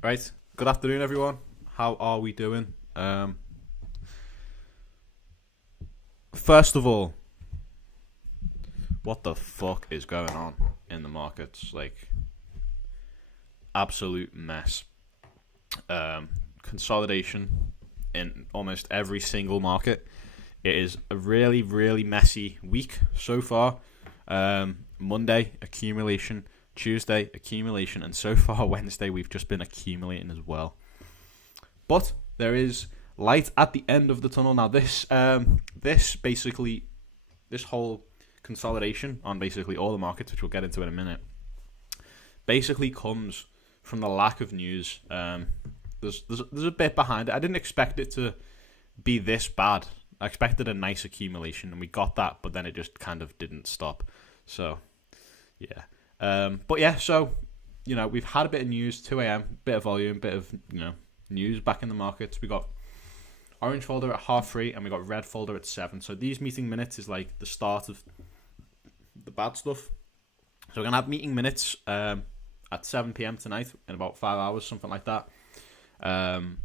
Right. Good afternoon, everyone. How are we doing? First of all, what the fuck is going on in the markets? Like, absolute mess. Consolidation in almost every single market. It is a really, really messy week so far. Monday, accumulation. Tuesday, accumulation. And so far, Wednesday, we've just been accumulating as well. But there is light at the end of the tunnel. Now, this whole consolidation on basically all the markets, which we'll get into in a minute, basically comes from the lack of news. There's a bit behind it. I didn't expect it to be this bad. I expected a nice accumulation, and we got that, but then it just kind of didn't stop. So, yeah. So, we've had a bit of news, 2 a.m., bit of volume, bit of, news back in the markets. We got orange folder at 3:30, and we got red folder at 7. So these meeting minutes is like the start of the bad stuff. So we're going to have meeting minutes at 7 p.m. tonight in about 5 hours, something like that. And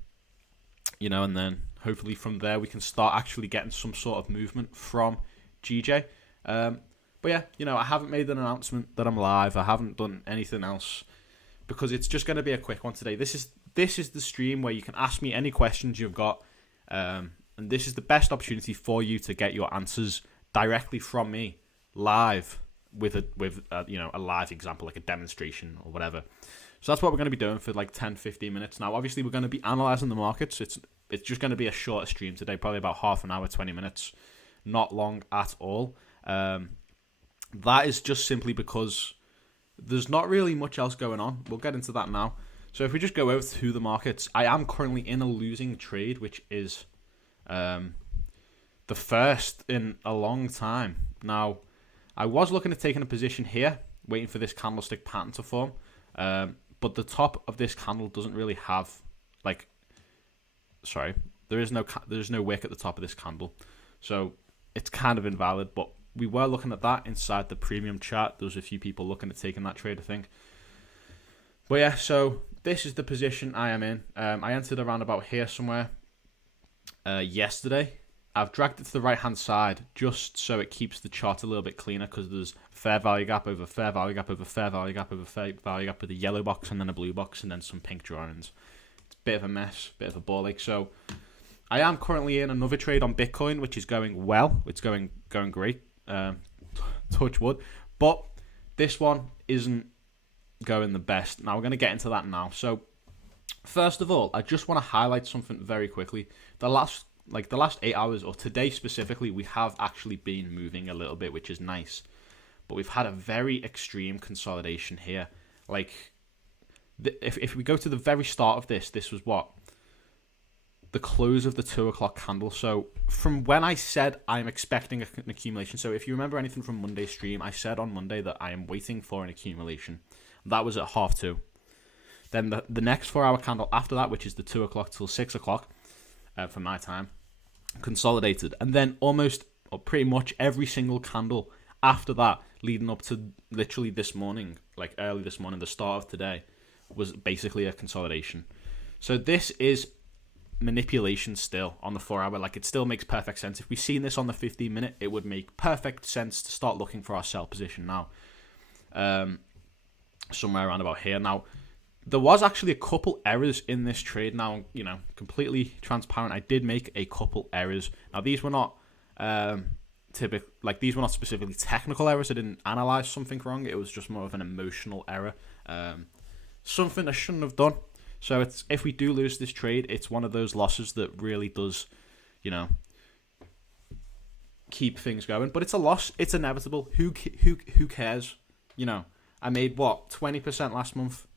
then hopefully from there we can start actually getting some sort of movement from GJ. But yeah, I haven't made an announcement that I'm live. I haven't done anything else because it's just going to be a quick one today. This is the stream where you can ask me any questions you've got, and this is the best opportunity for you to get your answers directly from me live with a live example, like a demonstration or whatever. So that's what we're going to be doing for like 10-15 minutes. Now, obviously, we're going to be analysing the markets. It's just going to be a shorter stream today, probably about half an hour, 20 minutes. Not long at all. That is just simply because there's not really much else going on. We'll get into that now. So if we just go over to the markets, I am currently in a losing trade, which is the first in a long time. Now, I was looking at taking a position here, waiting for this candlestick pattern to form. But the top of this candle doesn't really have, there's no wick at the top of this candle. So it's kind of invalid, but we were looking at that inside the premium chart. There was a few people looking at taking that trade, I think. But yeah, so this is the position I am in. I entered around about here somewhere yesterday. I've dragged it to the right-hand side just so it keeps the chart a little bit cleaner because there's fair value gap over fair value gap over fair value gap over fair value gap with a yellow box and then a blue box and then some pink drawings. It's a bit of a mess, bit of a ball ache. So I am currently in another trade on Bitcoin, which is going well. It's going great. Touch wood. But this one isn't going the best. Now we're going to get into that now. So first of all, I just want to highlight something very quickly. The last 8 hours, or today specifically, we have actually been moving a little bit, which is nice. But we've had a very extreme consolidation here. If we go to the very start of this was what? The close of the 2 o'clock candle. So from when I said I'm expecting an accumulation, so if you remember anything from Monday's stream, I said on Monday that I am waiting for an accumulation. That was at 2:30. Then the next 4 hour candle after that, which is the 2 o'clock till 6 o'clock for my time, consolidated. And then almost or pretty much every single candle after that, leading up to literally this morning, like early this morning, the start of today, was basically a consolidation. So this is manipulation still on the 4 hour. It still makes perfect sense. If we've seen this on the 15-minute, it would make perfect sense to start looking for our sell position now. Somewhere around about here. Now, there was actually a couple errors in this trade. Now, completely transparent, I did make a couple errors. Now, these were not these were not specifically technical errors. I didn't analyze something wrong. It was just more of an emotional error. Something I shouldn't have done. So if we do lose this trade, it's one of those losses that really does, keep things going. But it's a loss. It's inevitable. Who cares? I made 20% last month.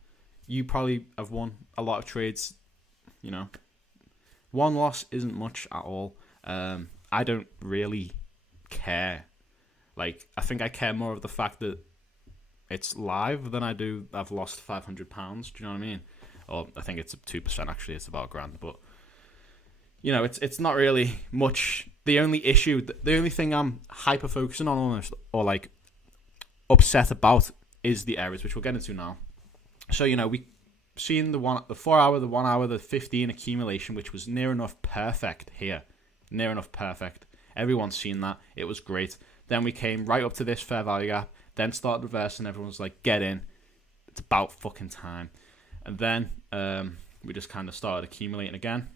You probably have won a lot of trades. One loss isn't much at all. I don't really care. I think I care more of the fact that it's live than I do I've lost £500. Do you know what I mean? Or I think it's 2% actually. It's about £1,000. But it's not really much. The only issue, the only thing I'm hyper focusing on almost, or upset about, is the errors, which we'll get into now. So we seeing the 4 hour, the 1 hour, the 15 accumulation, which was near enough perfect here. Near enough perfect. Everyone's seen that. It was great. Then we came right up to this fair value gap, then started reversing. Everyone was like, get in. It's about fucking time. And then we just kind of started accumulating again.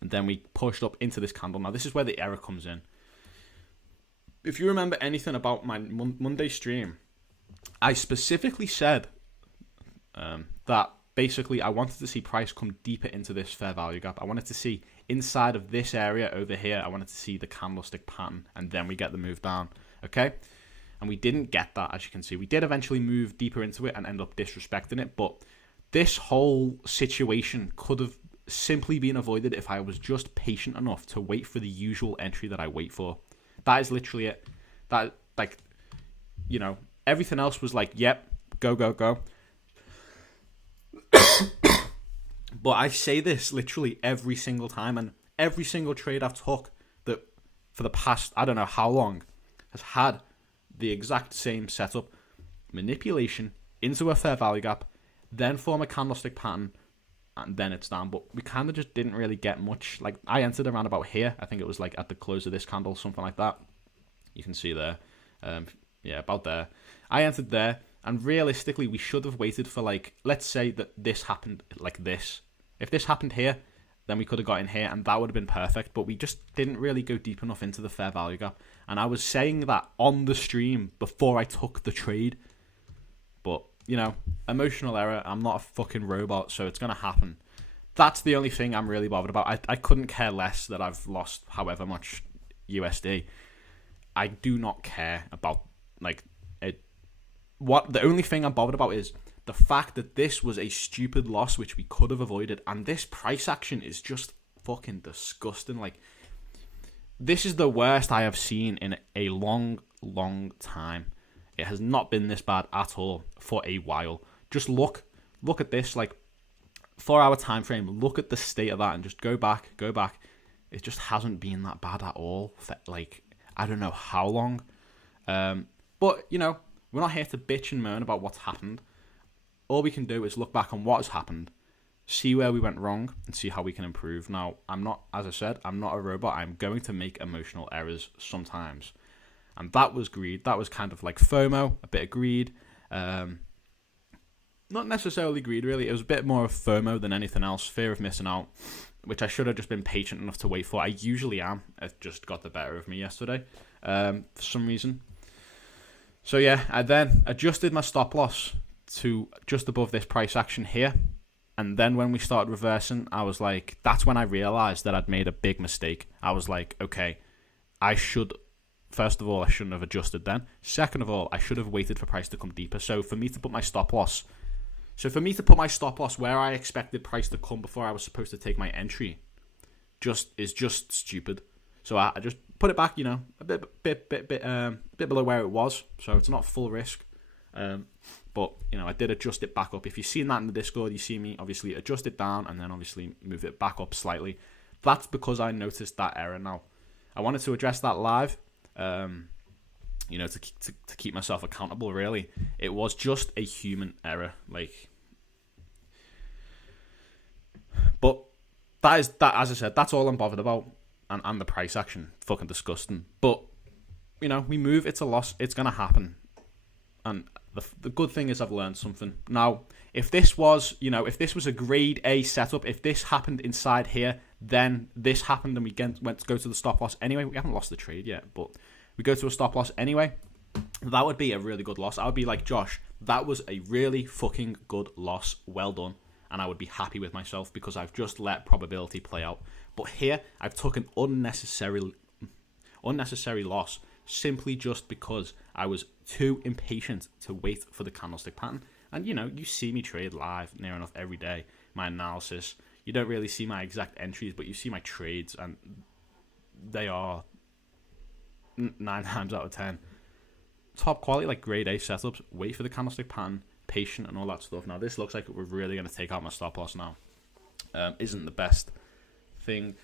And then we pushed up into this candle. Now, this is where the error comes in. If you remember anything about my Monday stream, I specifically said that basically I wanted to see price come deeper into this fair value gap. I wanted to see inside of this area over here, I wanted to see the candlestick pattern, and then we get the move down, okay? And we didn't get that, as you can see. We did eventually move deeper into it and end up disrespecting it, but this whole situation could have simply been avoided if I was just patient enough to wait for the usual entry that I wait for. That is literally it. That, like, you know, everything else was like, yep, go, go, go. But I say this literally every single time, and every single trade I've took that for the past, I don't know how long, has had the exact same setup. Manipulation into a fair value gap, then form a candlestick pattern, and then it's down. But we kind of just didn't really get much. Like, I entered around about here. I think it was like at the close of this candle, something like that. You can see there. Yeah, about there. I entered there, and realistically, we should have waited for, like, let's say that this happened like this. If this happened here, then we could have got in here, and that would have been perfect. But we just didn't really go deep enough into the fair value gap. And I was saying that on the stream before I took the trade. But, you know, emotional error. I'm not a fucking robot, so it's going to happen. That's the only thing I'm really bothered about. I couldn't care less that I've lost however much USD. I do not care about, like, it. What the only thing I'm bothered about is the fact that this was a stupid loss which we could have avoided, and this price action is just fucking disgusting. Like, this is the worst I have seen in a long, long time. It has not been this bad at all for a while. Just look at this, like, 4 hour time frame. Look at the state of that, and just go back. It just hasn't been that bad at all for, like, I don't know how long. But, you know, we're not here to bitch and moan about what's happened. All we can do is look back on what has happened, see where we went wrong, and see how we can improve. Now, I'm not, as I said, I'm not a robot. I'm going to make emotional errors sometimes. And that was greed. That was kind of like FOMO, a bit of greed. Not necessarily greed, really. It was a bit more of FOMO than anything else. Fear of missing out, which I should have just been patient enough to wait for. I usually am. It just got the better of me yesterday for some reason. So, yeah, I then adjusted my stop loss to just above this price action here. And then when we started reversing, I was like, that's when I realized that I'd made a big mistake. I was like, okay, first of all, I shouldn't have adjusted then. Second of all, I should have waited for price to come deeper. So for me to put my stop loss where I expected price to come before I was supposed to take my entry is just stupid. So I just put it back, you know, a bit below where it was. So it's not full risk. But, you know, I did adjust it back up. If you've seen that in the Discord, you see me obviously adjust it down and then obviously move it back up slightly. That's because I noticed that error now. I wanted to address that live, you know, to keep myself accountable, really. It was just a human error. Like, but that, as I said, that's all I'm bothered about. And the price action, fucking disgusting. But, you know, we move, it's a loss, it's going to happen. And the good thing is I've learned something. Now, if this was a grade A setup, if this happened inside here, then this happened and we went to go to the stop loss anyway. We haven't lost the trade yet, but we go to a stop loss anyway. That would be a really good loss. I would be like, Josh, that was a really fucking good loss. Well done. And I would be happy with myself because I've just let probability play out. But here, I've took an unnecessary loss simply just because I was too impatient to wait for the candlestick pattern. And, you know, you see me trade live near enough every day. My analysis. You don't really see my exact entries, but you see my trades, and they are 9 times out of 10 top quality, like grade A setups. Wait for the candlestick pattern, patient, and all that stuff. Now, this looks like we're really going to take out my stop loss now. Isn't the best thing.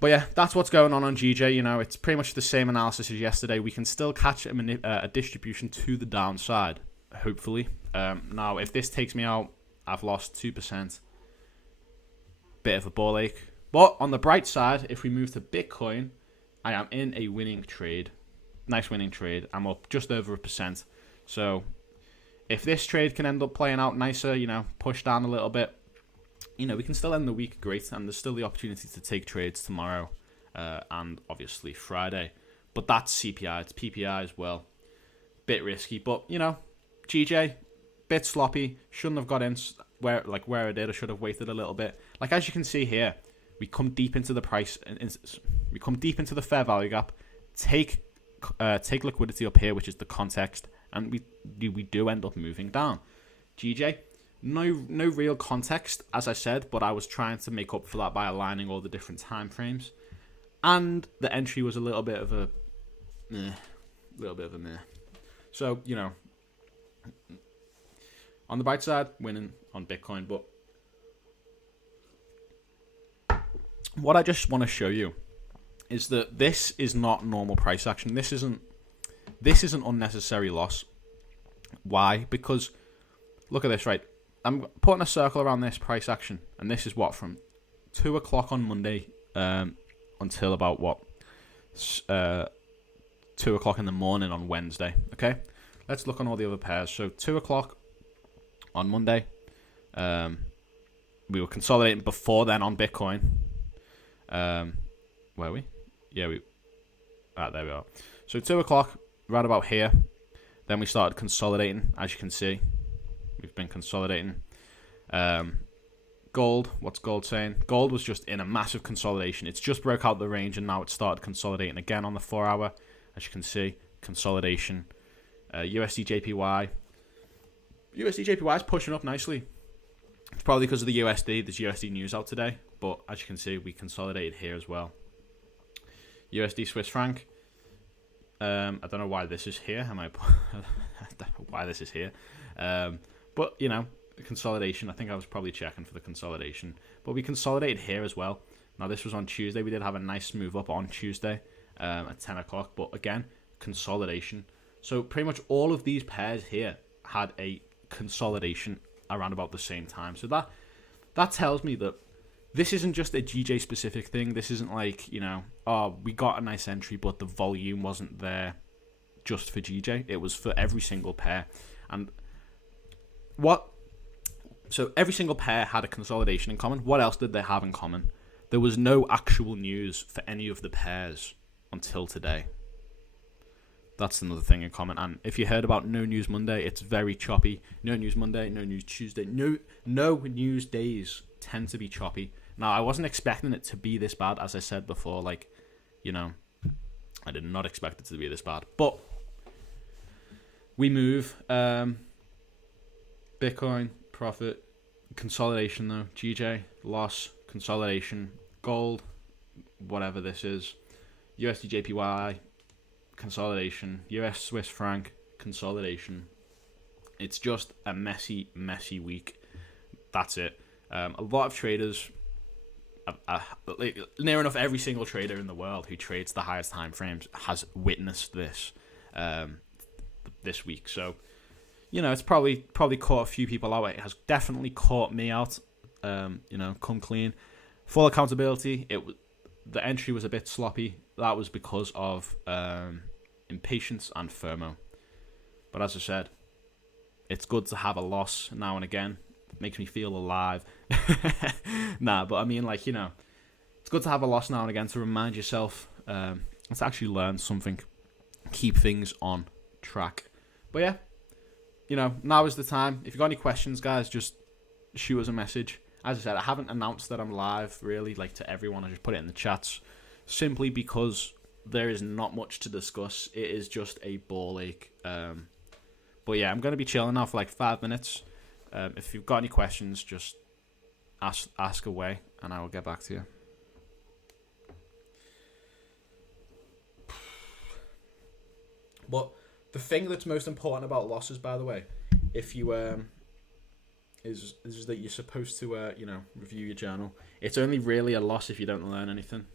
But yeah, that's what's going on GJ. You know, it's pretty much the same analysis as yesterday. We can still catch a distribution to the downside, hopefully. Now, if this takes me out, I've lost 2%. Bit of a ball ache. But on the bright side, if we move to Bitcoin, I am in a winning trade. Nice winning trade. I'm up just over 1%. So if this trade can end up playing out nicer, push down a little bit, we can still end the week great. And there's still the opportunity to take trades tomorrow and obviously Friday. But that's CPI. It's PPI as well. Bit risky. But, GJ, bit sloppy. Shouldn't have got in where I did. I should have waited a little bit. Like, as you can see here, we come deep into the price. We come deep into the fair value gap. Take liquidity up here, which is the context, and we do end up moving down. GJ, no real context, as I said, but I was trying to make up for that by aligning all the different time frames, and the entry was a little bit of a meh. So on the bright side, winning on Bitcoin, but what I just want to show you is that this is not normal price action. This isn't unnecessary loss. Why? Because look at this, right? I'm putting a circle around this price action, and this is what, from 2 o'clock on Monday until about 2 o'clock in the morning on Wednesday. Okay, let's look on all the other pairs. So 2 o'clock on Monday, we were consolidating before then on Bitcoin. Were we? Yeah, there we are. So 2 o'clock, right about here. Then we started consolidating, as you can see. We've been consolidating. Gold, what's gold saying? Gold was just in a massive consolidation. It's just broke out the range, and now it started consolidating again on the 4 hour. As you can see, consolidation. USD JPY. USD JPY is pushing up nicely. It's probably because of the USD. There's USD news out today. But as you can see, we consolidated here as well. USD Swiss franc. I don't know why this is here. I don't know why this is here. But, consolidation. I think I was probably checking for the consolidation. But we consolidated here as well. Now, this was on Tuesday. We did have a nice move up on Tuesday at 10 o'clock. But again, consolidation. So pretty much all of these pairs here had a consolidation around about the same time. So that tells me that this isn't just a GJ specific thing. This isn't like, we got a nice entry, but the volume wasn't there just for GJ. It was for every single pair. And so every single pair had a consolidation in common. What else did they have in common? There was no actual news for any of the pairs until today. That's another thing in common. And if you heard about No News Monday, it's very choppy. No News Monday, No News Tuesday. No news days tend to be choppy. Now, I wasn't expecting it to be this bad, as I said before. I did not expect it to be this bad. But we move. Bitcoin, profit, consolidation though. GJ, loss, consolidation, gold, whatever this is. USD JPY, consolidation. US Swiss franc, consolidation. It's just a messy week. That's it. A lot of traders, near enough every single trader in the world who trades the highest time frames has witnessed this this week. So, it's probably caught a few people out. It has definitely caught me out. Come clean. Full accountability. The entry was a bit sloppy. That was because of impatience and FOMO. But as I said, it's good to have a loss now and again. It makes me feel alive. But I mean, it's good to have a loss now and again to remind yourself, to actually learn something, keep things on track. But yeah, now is the time. If you've got any questions, guys, just shoot us a message. As I said, I haven't announced that I'm live, really, to everyone. I just put it in the chats, simply because there is not much to discuss. It is just a ball ache. But yeah, I'm going to be chilling now for 5 minutes. If you've got any questions, just ask away, and I will get back to you. But the thing that's most important about losses, by the way, if you is that you're supposed to review your journal. It's only really a loss if you don't learn anything.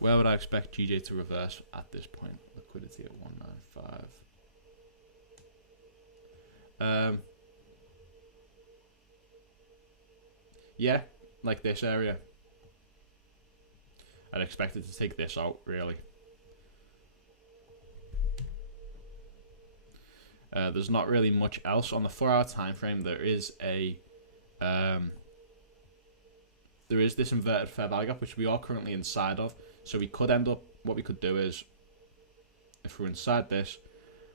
Where would I expect GJ to reverse at this point? Liquidity at 195. Yeah, like this area. I'd expect it to take this out, really. There's not really much else on the 4-hour time frame. There is this inverted fair value gap, which we are currently inside of. So we could end up, what we could do is, if we're inside this,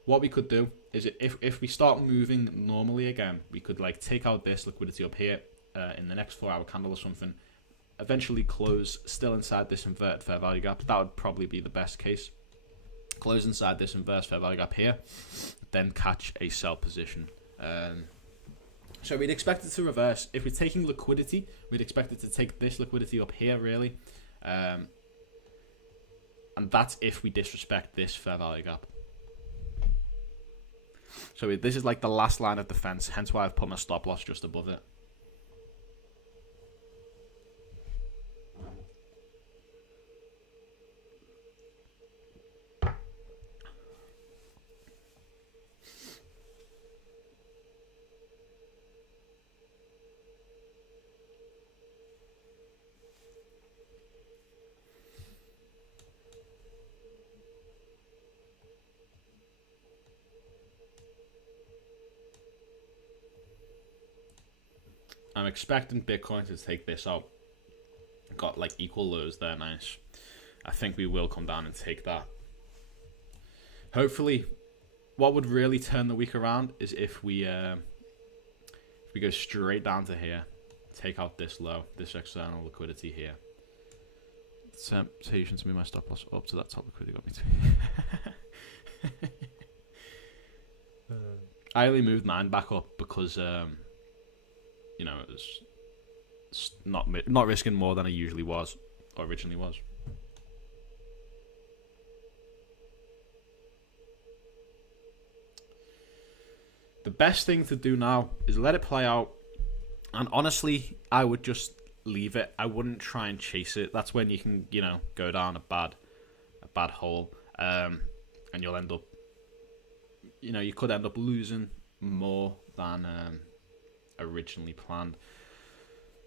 what we could do is if we start moving normally again, we could like take out this liquidity up here in the next 4-hour candle or something, eventually close still inside this inverted fair value gap. That would probably be the best case. Close inside this inverse fair value gap here, then catch a sell position. So we'd expect it to reverse. If we're taking liquidity, we'd expect it to take this liquidity up here, really. And that's if we disrespect this fair value gap. So this is like the last line of defense, hence why I've put my stop loss just above it. I'm expecting Bitcoin to take this out. Got like equal lows there, nice. I think we will come down and take that. Hopefully, what would really turn the week around is if we go straight down to here, take out this low, this external liquidity here. Temptation to move my stop loss up to that top liquidity got me to. I only moved mine back up because you know, it was not risking more than I usually was, or originally was. The best thing to do now is let it play out, and honestly, I would just leave it. I wouldn't try and chase it. That's when you can, you know, go down a bad hole, and you'll end up, you know, you could end up losing more than originally planned.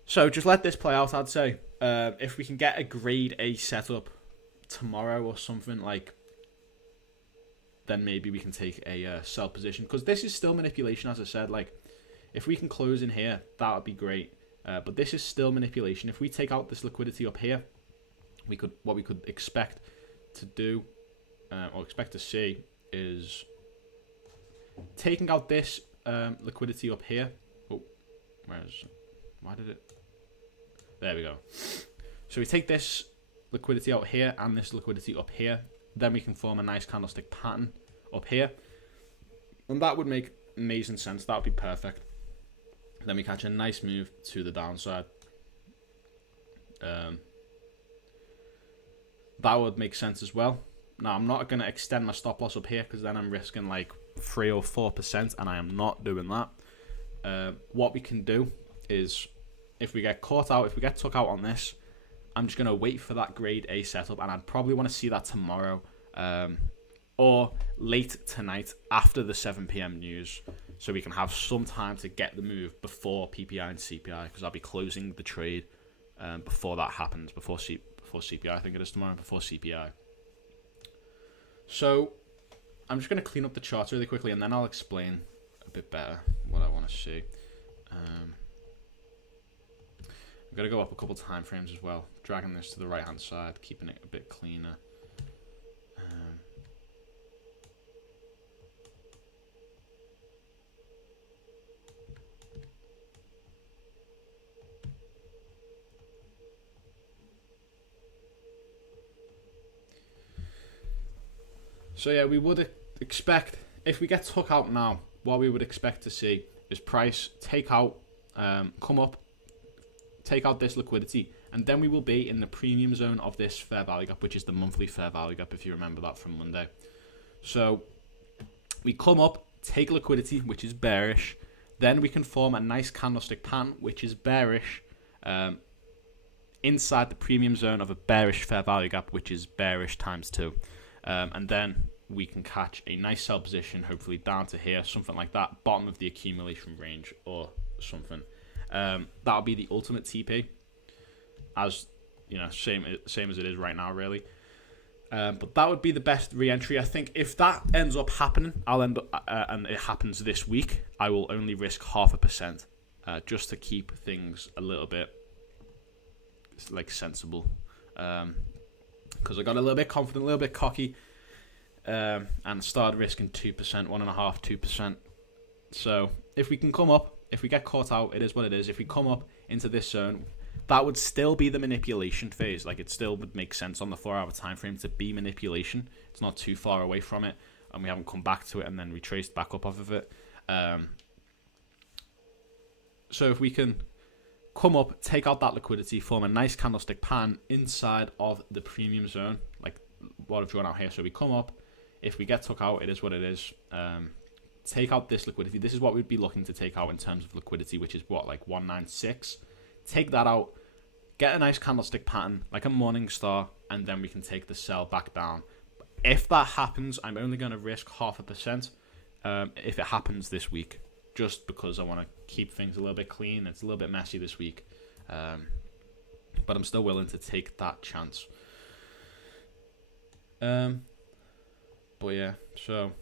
So just let this play out, I'd say. If we can get a grade A setup tomorrow or something, like, then maybe we can take a sell position, because this is still manipulation, as I said. Like, if we can close in here, that would be great, but this is still manipulation. If we take out this liquidity up here, what we could expect to do or expect to see is taking out this liquidity up here. Why did it? There we go. So we take this liquidity out here and this liquidity up here. Then we can form a nice candlestick pattern up here. And that would make amazing sense. That would be perfect. Then we catch a nice move to the downside. That would make sense as well. Now, I'm not going to extend my stop loss up here, because then I'm risking like 3 or 4%, and I am not doing that. What we can do is, if we get caught out, if we get took out on this, I'm just going to wait for that grade A setup, and I'd probably want to see that tomorrow or late tonight after the 7 p.m. news, so we can have some time to get the move before PPI and CPI, because I'll be closing the trade before that happens, before CPI, I think it is tomorrow, before CPI. So I'm just going to clean up the charts really quickly, and then I'll explain a bit better what I want to see. I'm going to go up a couple time frames as well, dragging this to the right hand side, keeping it a bit cleaner. So yeah, we would expect, if we get took out now, what we would expect to see is price take out, come up, take out this liquidity, and then we will be in the premium zone of this fair value gap, which is the monthly fair value gap, if you remember that from Monday. So we come up, take liquidity, which is bearish, then we can form a nice candlestick pattern, which is bearish, inside the premium zone of a bearish fair value gap, which is bearish times 2. And then we can catch a nice sell position, hopefully down to here, something like that, bottom of the accumulation range or something. That'll be the ultimate TP, as you know, same as it is right now, really. But that would be the best re-entry. I think if that ends up happening, and it happens this week, I will only risk 0.5%, just to keep things a little bit like sensible. Because I got a little bit confident, a little bit cocky, and started risking 2%, 1.5%, 2%. So if we can come up, if we get caught out, it is what it is. If we come up into this zone, that would still be the manipulation phase. Like, it still would make sense on the 4-hour time frame to be manipulation. It's not too far away from it, and we haven't come back to it and then retraced back up off of it. So if we can come up, take out that liquidity, form a nice candlestick pattern inside of the premium zone, like what I've drawn out here. So we come up, if we get took out, it is what it is. Take out this liquidity. This is what we'd be looking to take out in terms of liquidity, which is what, like 196. Take that out, get a nice candlestick pattern, like a morning star, and then we can take the sell back down. If that happens, I'm only going to risk 0.5%. If it happens this week, just because I want to keep things a little bit clean. It's a little bit messy this week, but I'm still willing to take that chance. But yeah, so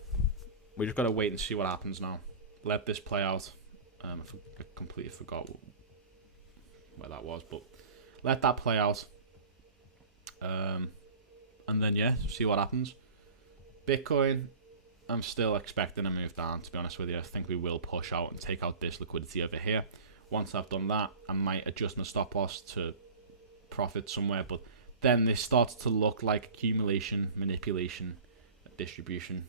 we just got to wait and see what happens now. Let this play out. I completely forgot where that was, but let that play out. And then, yeah, see what happens. Bitcoin, I'm still expecting a move down, to be honest with you. I think we will push out and take out this liquidity over here. Once I've done that, I might adjust my stop loss to profit somewhere, but then this starts to look like accumulation, manipulation, distribution.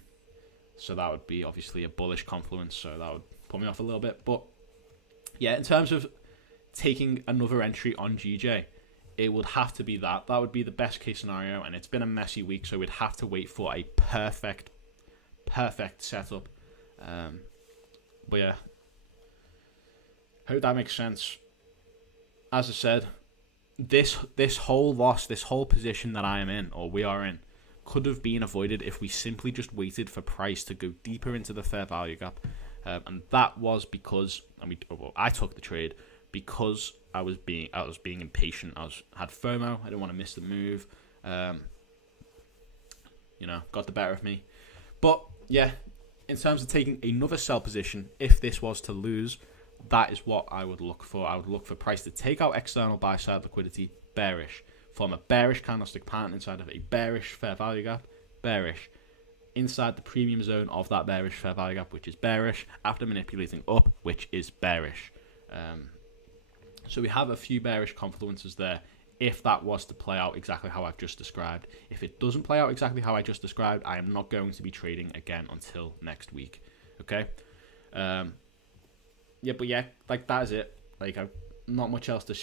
So that would be obviously a bullish confluence, so that would put me off a little bit. But yeah, in terms of taking another entry on GJ, it would have to be that. That would be the best case scenario, and it's been a messy week, so we'd have to wait for a perfect setup. But yeah, hope that makes sense. As I said, this whole loss, this whole position that I am in, or we are in, could have been avoided if we simply just waited for price to go deeper into the fair value gap. And that was because, I took the trade because I was being impatient. Had FOMO. I didn't want to miss the move. Got the better of me. But yeah, in terms of taking another sell position, if this was to lose, that is what I would look for. I would look for price to take out external buy side liquidity, bearish, form a bearish candlestick pattern inside of a bearish fair value gap, bearish, inside the premium zone of that bearish fair value gap, which is bearish, after manipulating up, which is bearish. So we have a few bearish confluences there if that was to play out exactly how I've just described. If it doesn't play out exactly how I just described, I am not going to be trading again until next week. Okay? But that is it. Like, I've not much else to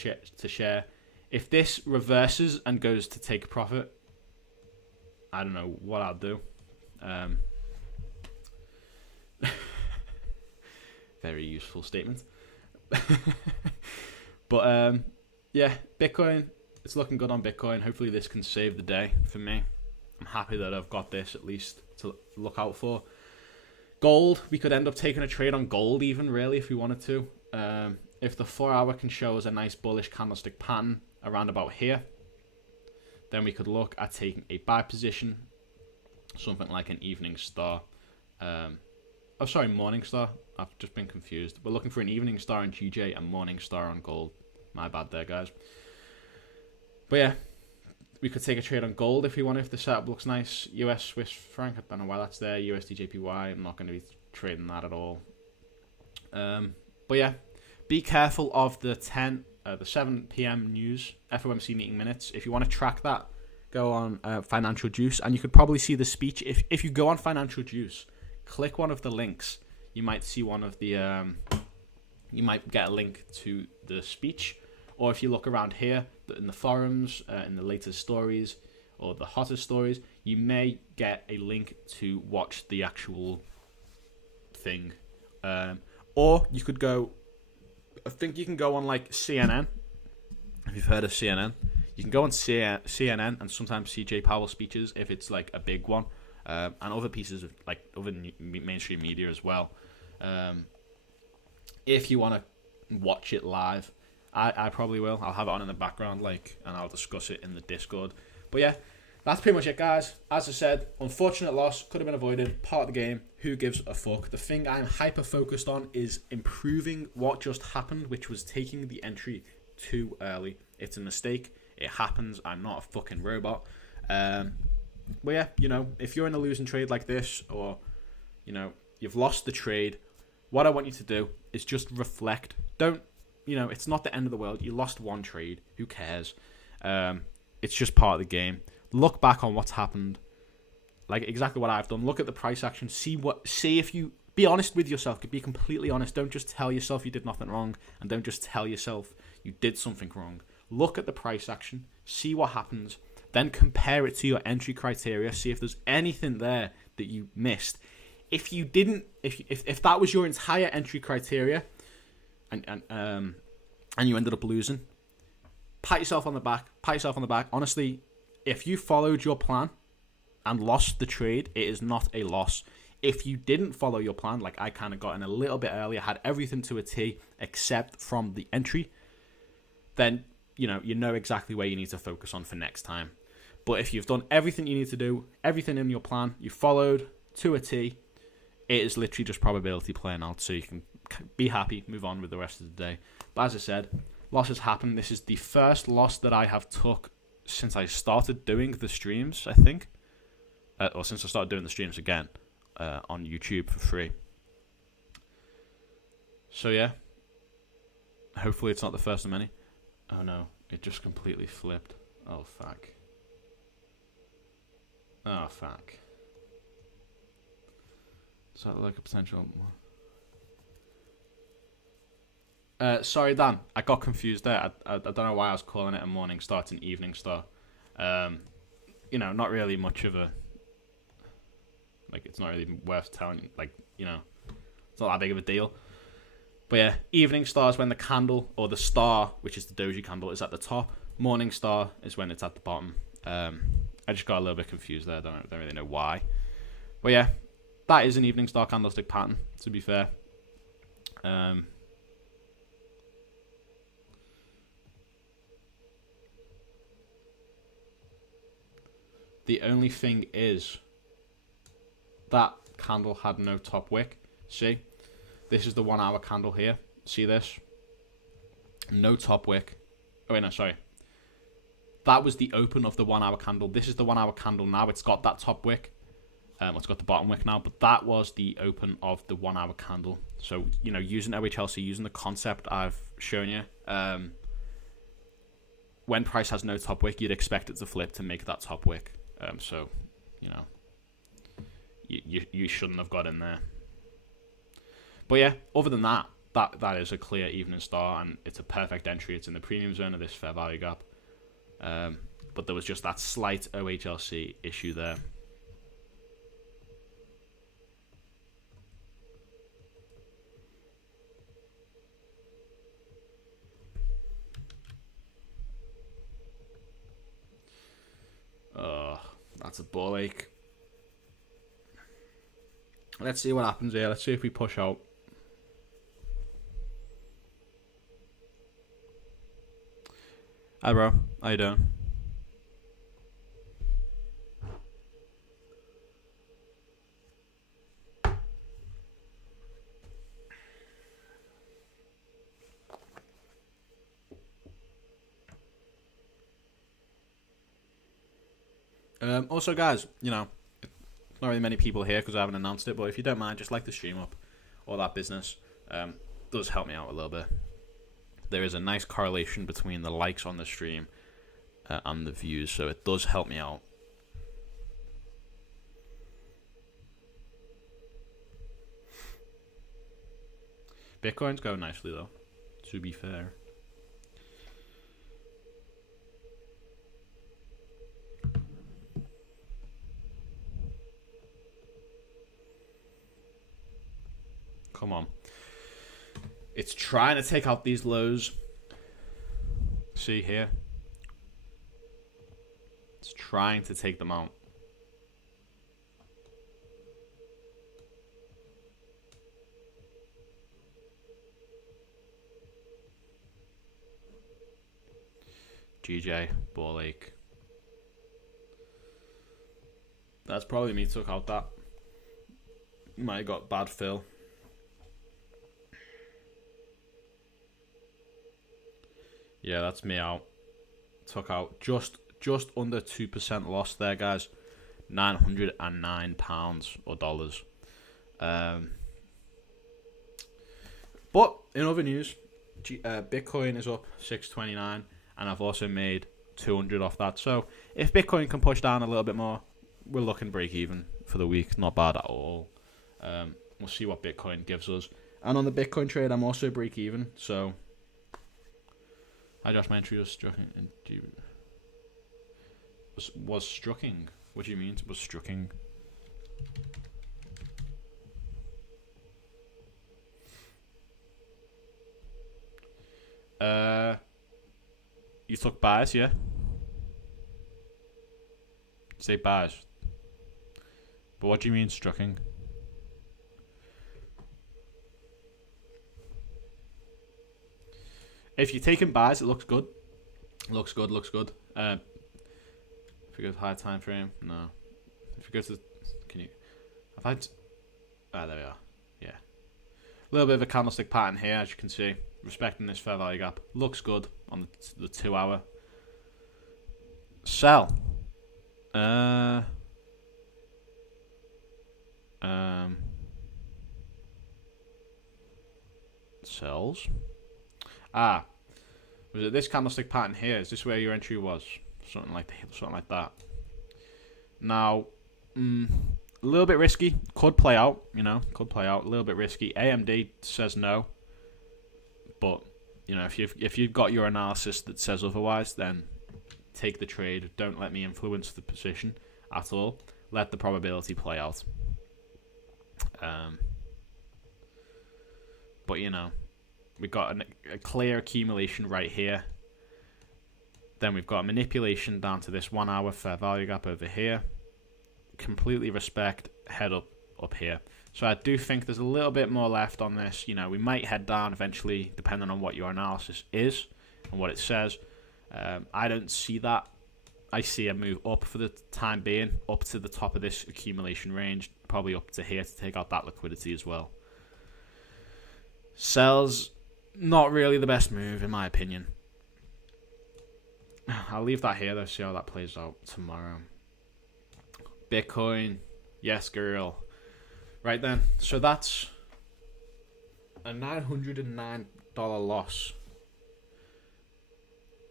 share. If this reverses and goes to take a profit, I don't know what I'll do. Very useful statement. But Bitcoin, it's looking good on Bitcoin. Hopefully this can save the day for me. I'm happy that I've got this at least to look out for. Gold, we could end up taking a trade on gold even, really, if we wanted to. If the 4-hour can show us a nice bullish candlestick pattern around about here, then we could look at taking a buy position, something like an evening star. Morning star. I've just been confused. We're looking for an evening star on GJ and morning star on gold. My bad there, guys. But yeah, we could take a trade on gold if we want, if the setup looks nice. US Swiss franc, I don't know why that's there. USD JPY, I'm not going to be trading that at all. But yeah, be careful of the 7 p.m. news, FOMC meeting minutes. If you want to track that, go on Financial Juice, and you could probably see the speech. If you go on Financial Juice, click one of the links, you might see one of the you might get a link to the speech. Or if you look around here in the forums, in the latest stories or the hottest stories, you may get a link to watch the actual thing. Or you could go, I think you can go on like CNN. if you've heard of CNN, you can go on CNN and sometimes see Jay Powell speeches if it's like a big one, and other pieces of like other mainstream media as well. If you want to watch it live, I probably will. I'll have it on in the background, like, and I'll discuss it in the Discord. But yeah, that's pretty much it, guys. As I said, unfortunate loss, could have been avoided, part of the game, who gives a fuck. The thing I'm hyper focused on is improving what just happened, which was taking the entry too early. It's a mistake, it happens, I'm not a fucking robot. But yeah, you know, if you're in a losing trade like this, or, you know, you've lost the trade, what I want you to do is just reflect. Don't, you know, it's not the end of the world. You lost one trade, who cares? It's just part of the game. Look back on what's happened, like exactly what I've done. Look at the price action. See if you be honest with yourself. Be completely honest. Don't just tell yourself you did nothing wrong, and don't just tell yourself you did something wrong. Look at the price action. See what happens. Then compare it to your entry criteria. See if there's anything there that you missed. If you didn't, if that was your entire entry criteria, and you ended up losing, pat yourself on the back. Pat yourself on the back. Honestly, if you followed your plan and lost the trade, it is not a loss. If you didn't follow your plan, like I kind of got in a little bit earlier, had everything to a T except from the entry, then you know exactly where you need to focus on for next time. But if you've done everything you need to do, everything in your plan, you followed to a T, it is literally just probability playing out, so you can be happy, move on with the rest of the day. But as I said, losses happen. This is the first loss that I have took since I started doing the streams, I think. Or since I started doing the streams again on YouTube for free. So yeah, hopefully it's not the first of many. Oh no, it just completely flipped. Oh fuck. Oh fuck. Does that look like a potential? Sorry, Dan. I got confused there. I don't know why I was calling it a morning star. It's an evening star. You know, not really much of a... Like, it's not really worth telling. Like, you know, it's not that big of a deal. But yeah, evening star is when the candle, or the star, which is the doji candle, is at the top. Morning star is when it's at the bottom. I just got a little bit confused there. Don't really know why. But yeah, that is an evening star candlestick pattern, to be fair. The only thing is that candle had no top wick. See? This is the 1 hour candle here. See this? No top wick. Oh wait, no, sorry. That was the open of the 1 hour candle. This is the 1 hour candle now. It's got that top wick. It's got the bottom wick now, but that was the open of the 1 hour candle. So, you know, using OHLC, using the concept I've shown you, when price has no top wick, you'd expect it to flip to make that top wick. So, you know, you shouldn't have got in there. But yeah, other than that, that is a clear evening star, and it's a perfect entry. It's in the premium zone of this fair value gap. But there was just that slight OHLC issue there. That's a ball ache. Let's see what happens here. Let's see if we push out. Hi, bro. How you doing? Also, guys, you know, not really many people here because I haven't announced it, but if you don't mind, just like the stream up, all that business, does help me out a little bit. There is a nice correlation between the likes on the stream and the views, so it does help me out. Bitcoin's going nicely though, to be fair. Come on. It's trying to take out these lows. see here, it's trying to take them out. GJ, ball ache. That's probably me took out that. Might have got bad fill. Yeah, that's me out. Took out just under 2% loss there, guys. £909 or dollars. But in other news, Bitcoin is up 629, and I've also made 200 off that. So if Bitcoin can push down a little bit more, we're looking break even for the week. Not bad at all. We'll see what Bitcoin gives us. And on the Bitcoin trade, I'm also break even. So I just my entry was strucking. Was strucking? What do you mean? Was strucking? You took buys, yeah? Say buys. But what do you mean strucking? If you're taking buys, it looks good. Looks good. If you go to high time frame, no. If you go to, can you? Have I? There we are. Yeah. A little bit of a candlestick pattern here, as you can see. Respecting this fair value gap. Looks good on the 2 hour. Sell. Sells. Was it this candlestick pattern here? Is this where your entry was? Something like that. Now, a little bit risky. Could play out. Could play out. A little bit risky. AMD says no. But if you've got your analysis that says otherwise, then take the trade. Don't let me influence the position at all. Let the probability play out. But we've got a clear accumulation right here. Then we've got a manipulation down to this 1 hour fair value gap over here. Completely respect head up here. So I do think there's a little bit more left on this. We might head down eventually, depending on what your analysis is and what it says. I don't see that. I see a move up for the time being, up to the top of this accumulation range, probably up to here to take out that liquidity as well. Sells, not really the best move in my opinion. I'll leave that here though, see how that plays out tomorrow. Bitcoin, yes girl. Right then, so that's a $909 loss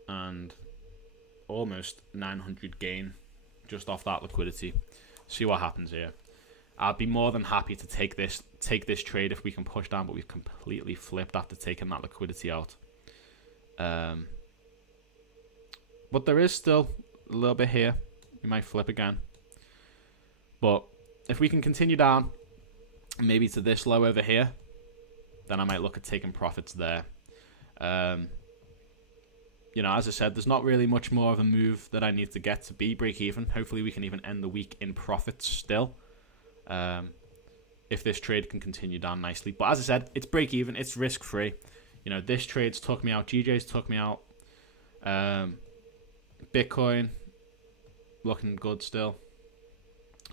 and almost 900 gain just off that liquidity. See what happens here. I'd be more than happy to take this trade if we can push down, but we've completely flipped after taking that liquidity out. But there is still a little bit here. We might flip again. But if we can continue down, maybe to this low over here, then I might look at taking profits there. As I said, there's not really much more of a move that I need to get to be break even. Hopefully we can even end the week in profits still. If this trade can continue down nicely. But as I said, it's break even, it's risk free. This trade's took me out, GJ's took me out. Bitcoin looking good still.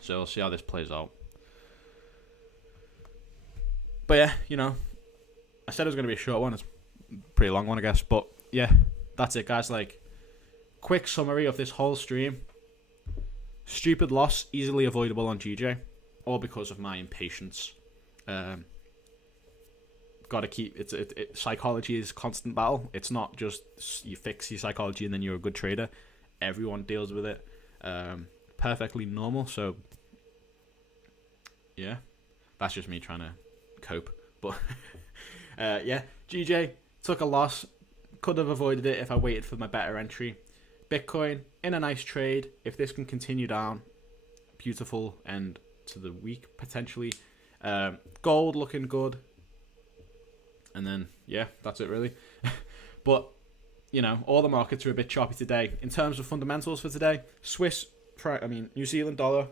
So we'll see how this plays out. But yeah, I said it was going to be a short one. It's a pretty long one, I guess. But yeah, that's it, guys. Quick summary of this whole stream. Stupid loss, easily avoidable on GJ, all because of my impatience. Got to keep psychology is a constant battle. It's not just you fix your psychology and then you're a good trader. Everyone deals with it. Perfectly normal. So yeah, that's just me trying to cope. But yeah, GJ took a loss. Could have avoided it if I waited for my better entry. Bitcoin in a nice trade. If this can continue down, beautiful end to the week potentially. Gold looking good. And then yeah, that's it really. But all the markets are a bit choppy today. In terms of fundamentals for today, New Zealand dollar,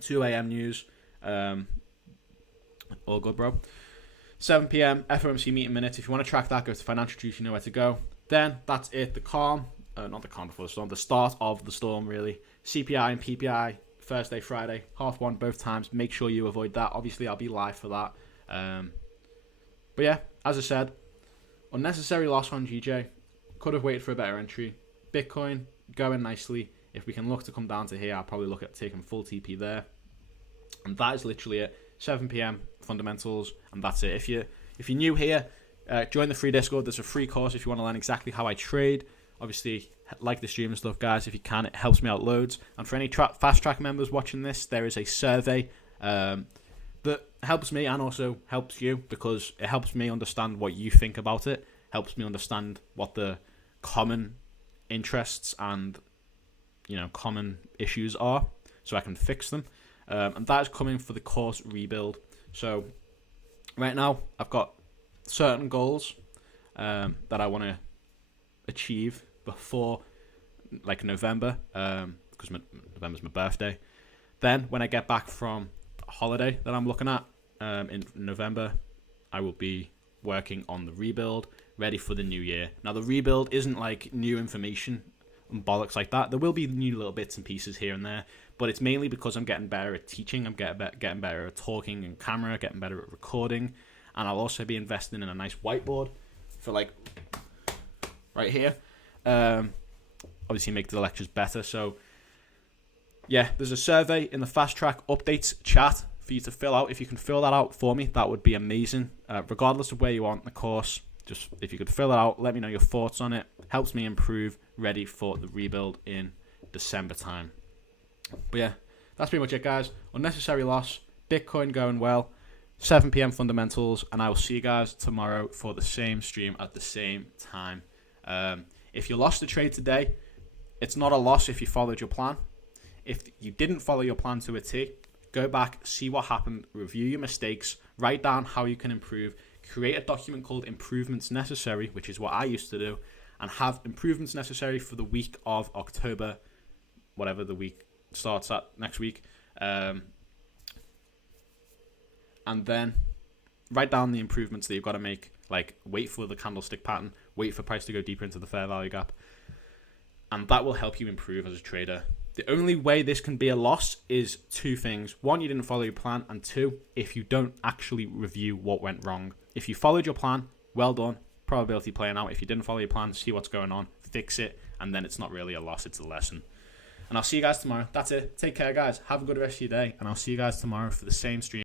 2 a.m. news, all good, bro. 7 p.m. FOMC meeting minutes. If you want to track that, go to Financial Juice. You know where to go. Then that's it. Not the calm before the storm. The start of the storm, really. CPI and PPI Thursday, Friday, 1:30 both times. Make sure you avoid that. Obviously, I'll be live for that. But yeah, as I said, unnecessary loss on GJ. Could have waited for a better entry. Bitcoin going nicely. If we can look to come down to here, I'll probably look at taking full TP there. And that is literally it. 7 p.m. fundamentals, and that's it. If you're new here, join the free Discord. There's a free course if you want to learn exactly how I trade. Obviously, like the stream and stuff, guys. If you can, it helps me out loads. And for any fast track members watching this, there is a survey that helps me and also helps you, because it helps me understand what you think about it. Helps me understand what the common interests and common issues are, so I can fix them. And that is coming for the course rebuild. So right now I've got certain goals that I want to achieve before November, because November's my birthday. Then when I get back from a holiday that I'm looking at in November, I will be working on the rebuild, ready for the new year. Now the rebuild isn't like new information and bollocks like that. There will be new little bits and pieces here and there, but it's mainly because I'm getting better at teaching. I'm getting better at talking in camera, getting better at recording, and I'll also be investing in a nice whiteboard for right here. Obviously make the lectures better. So yeah, there's a survey in the fast track updates chat for you to fill out. If you can fill that out for me, that would be amazing. Regardless of where you are in the course, just if you could fill it out, let me know your thoughts on it. Helps me improve, ready for the rebuild in December time. But yeah, that's pretty much it, guys. Unnecessary loss, Bitcoin going well, 7 p.m. fundamentals, and I will see you guys tomorrow for the same stream at the same time. If you lost the trade today, it's not a loss if you followed your plan. If you didn't follow your plan to a T, go back, see what happened, review your mistakes, write down how you can improve, create a document called Improvements Necessary, which is what I used to do, and have improvements necessary for the week of October, whatever the week starts at next week. And then write down the improvements that you've got to make, like wait for the candlestick pattern, wait for price to go deeper into the fair value gap, and that will help you improve as a trader. The only way this can be a loss is two things. One, you didn't follow your plan, and two, if you don't actually review what went wrong. If you followed your plan, well done, probability playing out. If you didn't follow your plan, see what's going on, fix it, and then it's not really a loss, it's a lesson. And I'll see you guys tomorrow. That's it. Take care, guys. Have a good rest of your day, and I'll see you guys tomorrow for the same stream.